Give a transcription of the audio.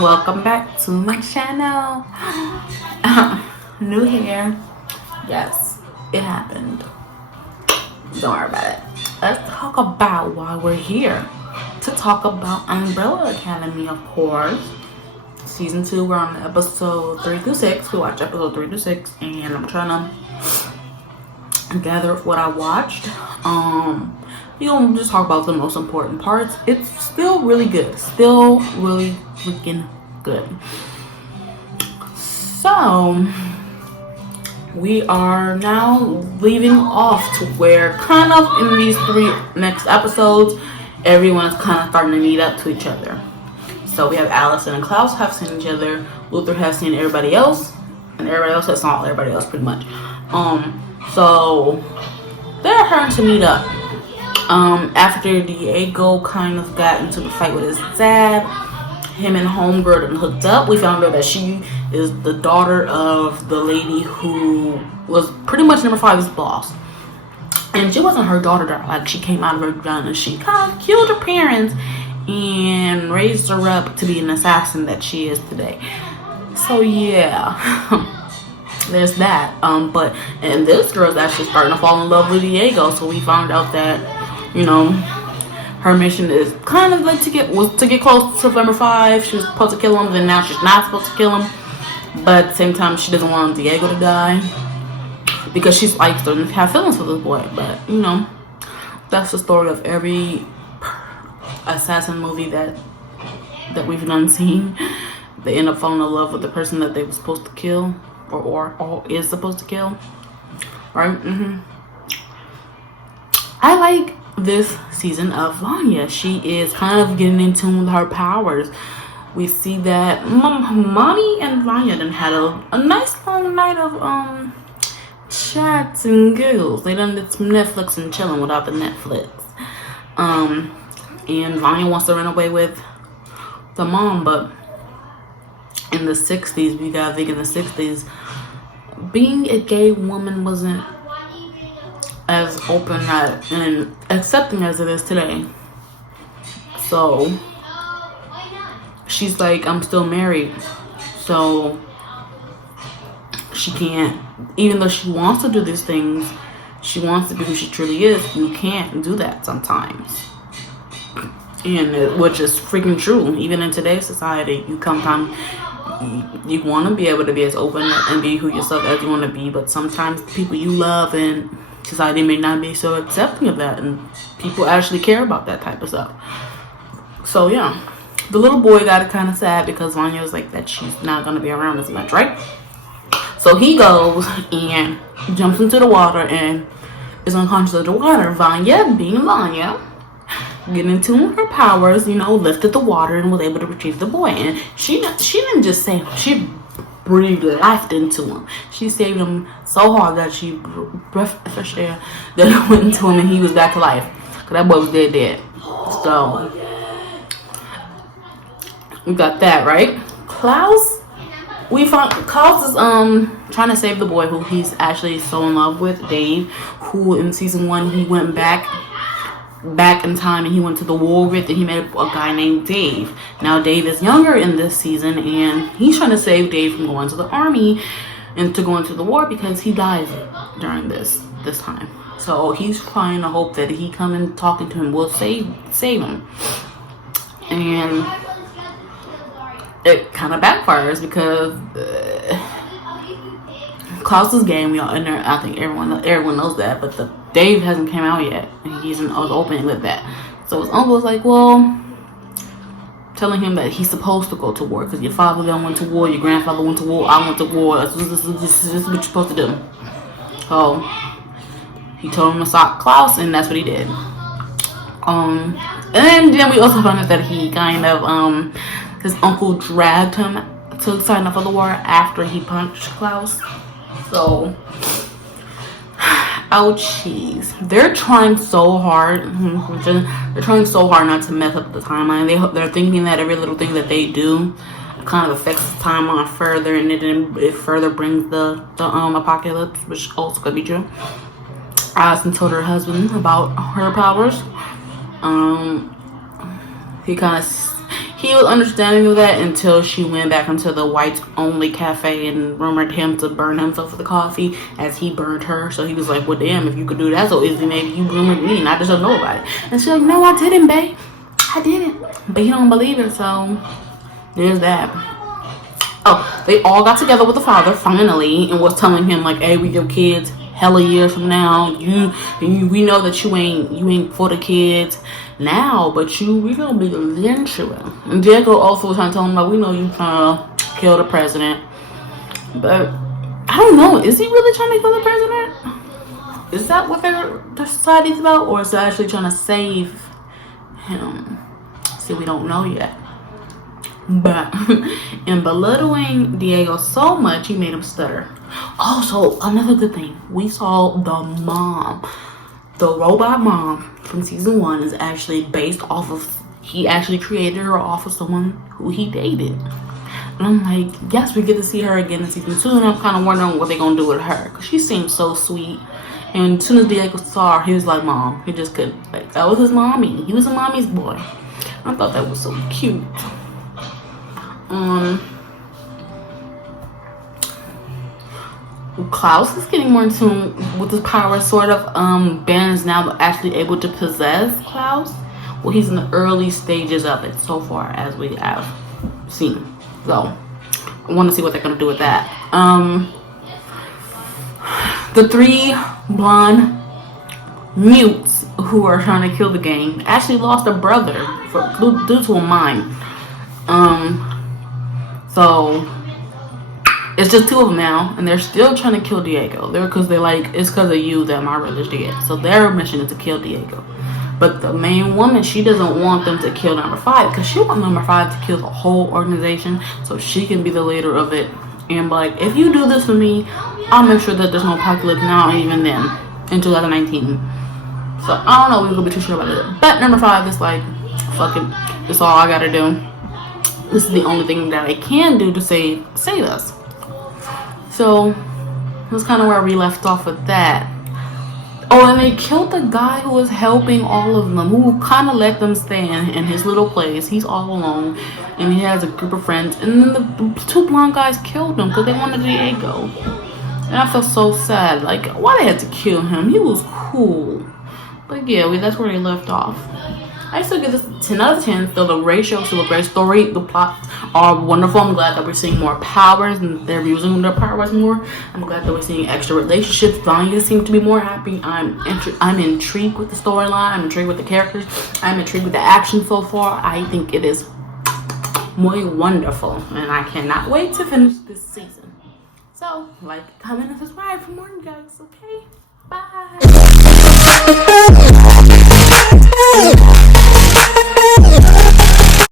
welcome back to my channel. New hair. Yes, it happened. Don't worry about it. Let's talk about why we're here. To talk about Umbrella Academy, of course. Season 2, we're on episode 3 through 6. We watched episode 3 through 6, and I'm trying to gather what I watched. You know, just talk about the most important parts. It's still really good. Still really freaking good. So, we are now leaving off to where kind of in these 3 next episodes, everyone's kind of starting to meet up to each other. So we have Allison and Klaus have seen each other. Luther has seen everybody else, and everybody else has saw everybody else pretty much. So they're starting to meet up. After Diego kind of got into the fight with his dad, him and Homegirl done hooked up. We found out that she is the daughter of the lady who was pretty much number 5's boss. And she wasn't her daughter, like she came out of her vagina. She kind of killed her parents and raised her up to be an assassin that she is today. So yeah. There's that. And this girl's actually starting to fall in love with Diego. So we found out that, you know, her mission is kind of like to get close to number 5. She was supposed to kill him, then now she's not supposed to kill him. But at the same time, she doesn't want Diego to die because she's like starting to have feelings for this boy. But you know, that's the story of every assassin movie that we've done seen. They end up falling in love with the person that they were supposed to kill, or is supposed to kill, right? I like this season of Vanya. She is kind of getting in tune with her powers. We see that Mommy and Vanya done had a nice long night of chats and giggles. They done did some Netflix and chilling without the Netflix. And Vanya wants to run away with the mom, but in the 60s, we gotta think in the 60s, being a gay woman wasn't as open and accepting as it is today. So she's like, I'm still married, so she can't, even though she wants to do these things, she wants to be who she truly is. You can't do that sometimes, and which is freaking true. Even in today's society, you want to be able to be as open and be who yourself as you want to be, but sometimes people you love and society may not be so accepting of that, and people actually care about that type of stuff. So yeah, the little boy got kind of sad because Vanya was like that she's not going to be around as much, right? So he goes and jumps into the water and is unconscious of the water. Vanya, being Vanya, getting in tune with her powers, you know, lifted the water and was able to retrieve the boy. And she didn't just say, she breathed life into him. She saved him so hard that she breathed the fresh air that went into him and he was back to life. Because that boy was dead. So, we got that, right? Klaus, we found Klaus is trying to save the boy who he's actually so in love with, Dave, who in season 1 he went back in time and he went to the war with, and he met a guy named Dave. Now Dave is younger in this season and he's trying to save Dave from going to the army and to go into the war because he dies during this time. So he's trying to hope that he come and talking to him will save him. And it kind of backfires because Klaus is gay, and I think everyone knows that, but Dave hasn't came out yet, and he's open with that. So his uncle's like, well, telling him that he's supposed to go to war because your father then went to war, your grandfather went to war, I went to war. This is what you're supposed to do. So he told him to stop Klaus, and that's what he did. And then we also found out that he kind of his uncle dragged him to sign up for the war after he punched Klaus. So, ouchies. They're trying so hard. They're trying so hard not to mess up the timeline. They're thinking that every little thing that they do kind of affects the timeline further, and it further brings the apocalypse, which also could be true. Allison told her husband about her powers. He kind of he was understanding of that until she went back into the whites only cafe and rumored him to burn himself with the coffee as he burned her. So he was like, well, damn, if you could do that so easily, maybe you rumored me and I just don't know about it. And she's like, no, I didn't, babe. I didn't. But he don't believe it, so there's that. Oh, they all got together with the father finally and was telling him like, hey, we your kids hella years from now. We know that you ain't for the kids now, but we gonna be eventually. And Diego also was trying to tell him about, we know you trying to kill the president, but I don't know, is he really trying to kill the president? Is that what their society's about, or is it actually trying to save him? See, we don't know yet. But in belittling Diego so much, he made him stutter. Also, another good thing, we saw the mom. The robot mom from season 1 is actually based off of, he actually created her off of someone who he dated. And I'm like, yes, we get to see her again in season 2, and I'm kind of wondering what they're going to do with her, because she seems so sweet. And as soon as Diego saw her, he was like, mom. He just couldn't, like, that was his mommy. He was a mommy's boy. I thought that was so cute. Klaus is getting more in tune with his power, sort of. Ben is now actually able to possess Klaus. Well, he's in the early stages of it so far, as we have seen. So I want to see what they're gonna do with that. The 3 blonde mutes who are trying to kill the gang actually lost a brother due to a mine. So it's just 2 of them now, and they're still trying to kill Diego. They're like, it's because of you that my brother's dead. So their mission is to kill Diego. But the main woman, she doesn't want them to kill number 5, because she wants number 5 to kill the whole organization so she can be the leader of it. And like, if you do this for me, I'll make sure that there's no apocalypse now and even then in 2019. So I don't know, we're gonna be too sure about it. But number 5 is like, fuck it, that's all I gotta do. This is the only thing that I can do to save us. So that's kind of where we left off with that. Oh, and they killed the guy who was helping all of them, who kind of let them stay in his little place. He's all alone, and he has a group of friends. And then the 2 blonde guys killed him because they wanted Diego. And I felt so sad. Like, why they had to kill him? He was cool. But yeah, that's where they left off. I still give this 10 out of 10. Still, the ratio, still a great story. The plots are wonderful. I'm glad that we're seeing more powers and they're using their powers more. I'm glad that we're seeing extra relationships. Vanya seems to be more happy. I'm intrigued with the storyline. I'm intrigued with the characters. I'm intrigued with the action so far. I think it is muy wonderful, and I cannot wait to finish this season. So, like, comment, and subscribe for more, guys. Okay, bye.